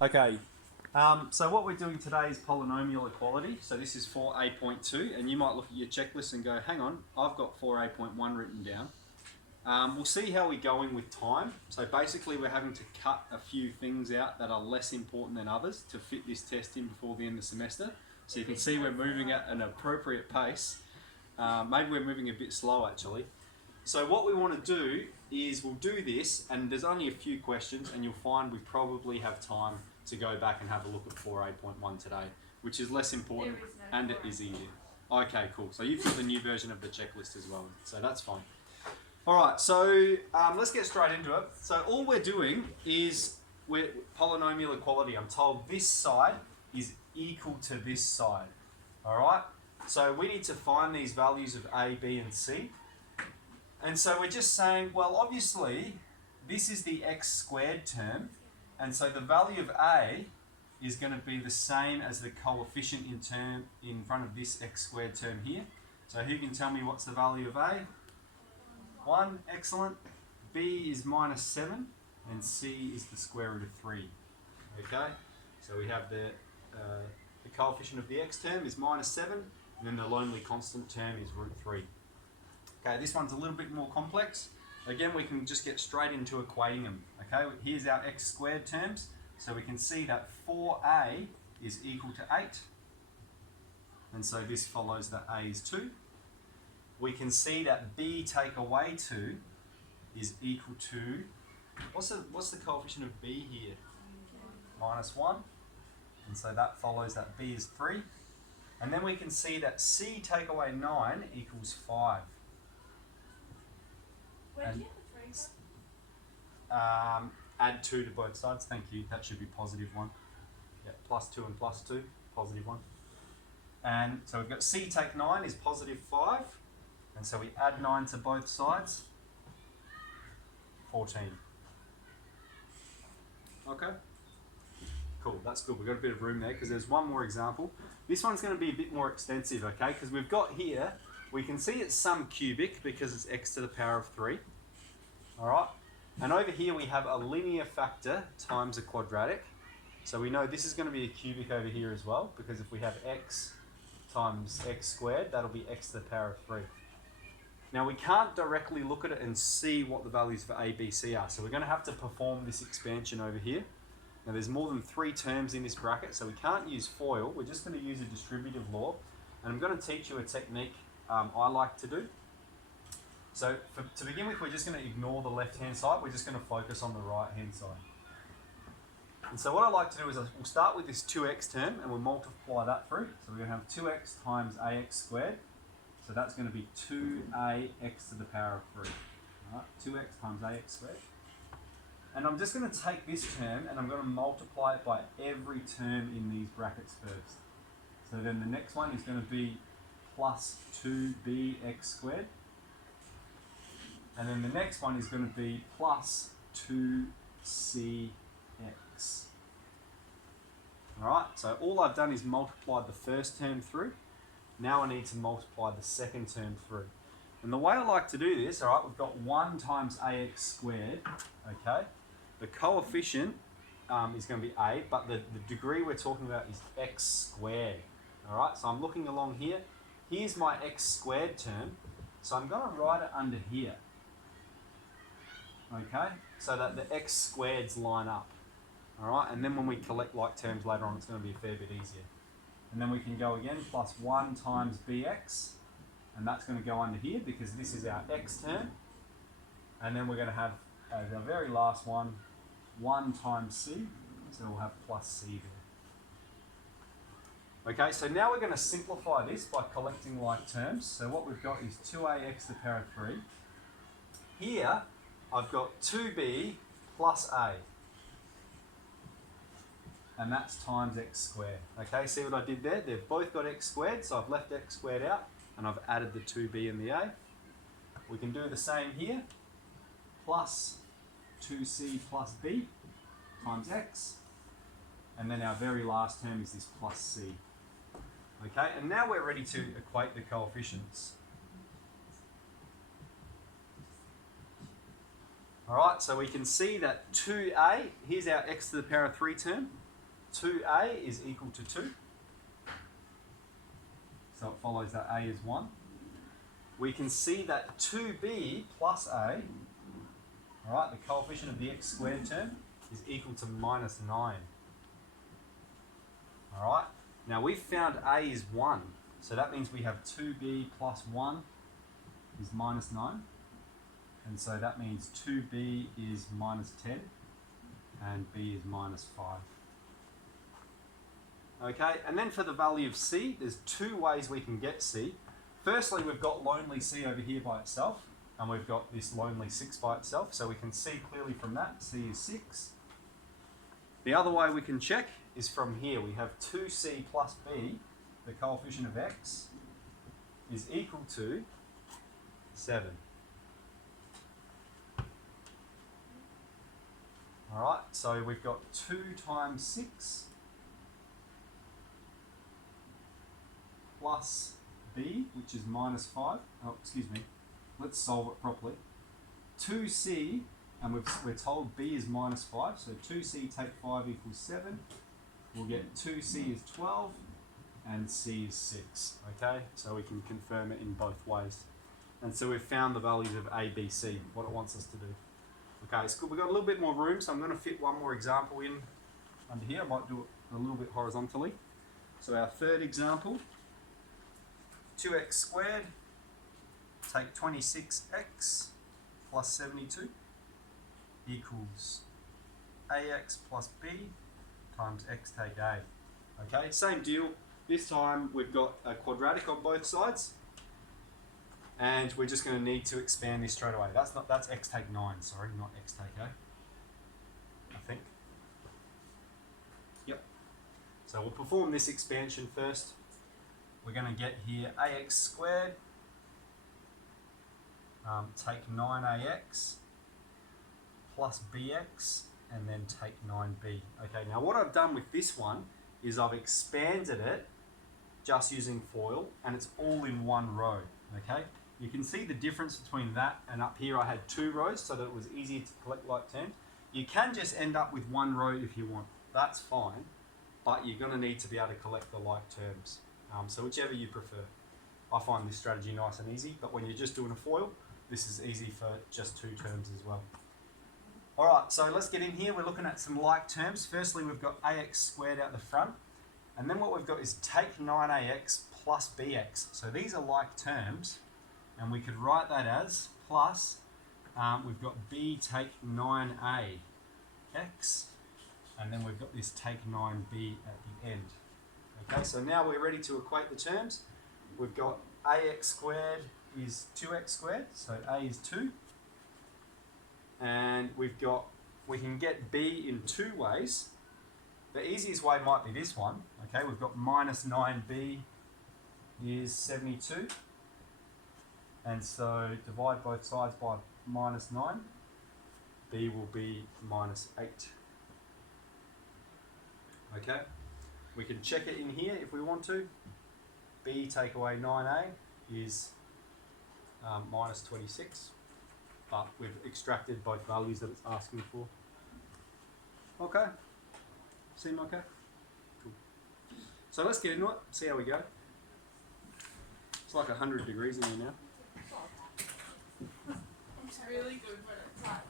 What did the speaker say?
Okay, so what we're doing today is polynomial equality. So this is 4A.2, and you might look at your checklist and go, hang on, I've got 4A.1 written down. We'll see how we're going with time. So basically we're having to cut a few things out that are less important than others to fit this test in before the end of the semester. So you can see we're moving at an appropriate pace. Maybe we're moving a bit slow actually. So what we want to do is we'll do this, and there's only a few questions, and you'll find we probably have time to go back and have a look at 4A.1 today, which is less important and it is easier. Okay, cool. So you've got the new version of the checklist as well, so that's fine. All right, so let's get straight into it. So all we're doing is we're polynomial equality. I'm told this side is equal to this side. All right, so we need to find these values of A, B, and C. And so we're just saying, well, obviously, this is the x squared term, and so the value of A is going to be the same as the coefficient in front of this x squared term here. So who can tell me what's the value of A? 1, excellent. B is -7, and C is the square root of 3. Okay, so we have the coefficient of the x term is -7, and then the lonely constant term is root 3. Okay, this one's a little bit more complex. Again, we can just get straight into equating them. Okay, here's our x squared terms. So we can see that 4a is equal to 8. And so this follows that a is 2. We can see that b take away 2 is equal to, what's the coefficient of b here? -1. And so that follows that b is 3. And then we can see that c take away 9 equals 5. Where do you have the 3 from? Add 2 to both sides, thank you. That should be +1. Yeah, +2 and +2, +1. And so we've got c take 9 is +5. And so we add 9 to both sides, 14. Okay? Cool, that's good. We've got a bit of room there because there's one more example. This one's going to be a bit more extensive, okay? Because we've got here, we can see it's some cubic because it's x to the power of 3. All right? And over here we have a linear factor times a quadratic. So we know this is going to be a cubic over here as well, because if we have x times x squared, that'll be x to the power of 3. Now we can't directly look at it and see what the values for a, b, c are. So we're going to have to perform this expansion over here. Now there's more than 3 terms in this bracket, so we can't use FOIL. We're just going to use a distributive law. And I'm going to teach you a technique I like to do. So to begin with, we're just going to ignore the left-hand side. We're just going to focus on the right-hand side. And so what I like to do is we'll start with this 2x term and we'll multiply that through. So we're going to have 2x times ax squared. So that's going to be 2ax to the power of 3. All right, 2x times ax squared. And I'm just going to take this term and I'm going to multiply it by every term in these brackets first. So then the next one is going to be plus 2bx squared. And then the next one is going to be plus 2cx. Alright, so all I've done is multiply the first term through. Now I need to multiply the second term through. And the way I like to do this, alright, we've got 1 times ax squared, okay? The coefficient is going to be a, but the degree we're talking about is x squared. Alright, so I'm looking along here. Here's my x squared term, so I'm going to write it under here. Okay, so that the x squareds line up. Alright, and then when we collect like terms later on, it's going to be a fair bit easier. And then we can go again, plus 1 times bx, and that's going to go under here because this is our x term. And then we're going to have, as our very last one, 1 times c, so we'll have plus c there. Okay, so now we're going to simplify this by collecting like terms. So what we've got is 2ax to the power of 3. Here, I've got 2b plus a. And that's times x squared. Okay, see what I did there? They've both got x squared, so I've left x squared out, and I've added the 2b and the a. We can do the same here. Plus 2c plus b times x. And then our very last term is this plus c. Okay, and now we're ready to equate the coefficients. Alright, so we can see that 2a, here's our x to the power of 3 term. 2a is equal to 2. So it follows that a is 1. We can see that 2b plus a, all right, the coefficient of the x squared term, is equal to minus 9. All right. Now we've found a is 1. So that means we have 2b plus 1 is minus 9. And so that means 2b is minus 10 and b is minus 5. Okay, and then for the value of c, there's two ways we can get c. Firstly, we've got lonely c over here by itself, and we've got this lonely 6 by itself, so we can see clearly from that, c is 6. The other way we can check is from here. We have 2c plus b, the coefficient of x, is equal to 7. Alright, so we've got 2 times 6 plus b, which is minus 5. Oh, excuse me. Let's solve it properly. 2c, and we're told b is minus 5, so 2c take 5 equals 7. We'll get 2c is 12, and c is 6. Okay, so we can confirm it in both ways. And so we've found the values of a, b, c, what it wants us to do. Okay, it's good. We've got a little bit more room, so I'm going to fit one more example in under here. I might do it a little bit horizontally. So our third example, 2x squared, take 26x plus 72 equals ax plus b times x take a. Okay, same deal. This time we've got a quadratic on both sides, and we're just going to need to expand this straight away. That's x take 9, sorry, not x take a, I think. Yep. So we'll perform this expansion first. We're going to get here ax squared, take 9ax plus bx, and then take 9b. Okay, now what I've done with this one is I've expanded it just using FOIL, and it's all in one row. Okay, you can see the difference between that and up here I had 2 rows so that it was easier to collect like terms. You can just end up with 1 row if you want, that's fine, but you're going to need to be able to collect the like terms. So whichever you prefer. I find this strategy nice and easy, but when you're just doing a FOIL, this is easy for just 2 terms as well. Alright, so let's get in here. We're looking at some like terms. Firstly, we've got ax squared out the front, and then what we've got is take 9ax plus bx. So these are like terms, and we could write that as plus, we've got b take 9a x, and then we've got this take 9b at the end. Okay, so now we're ready to equate the terms. We've got ax squared is 2x squared, so a is 2. And we can get b in 2 ways. The easiest way might be this one. Okay, we've got minus 9b is 72. And so divide both sides by minus 9. B will be minus 8. Okay. We can check it in here if we want to. B take away 9a is minus 26, but we've extracted both values that it's asking for. Okay, seem okay? Cool. So let's get into it, see how we go. It's like 100 degrees in here now. It's really good when it's hot.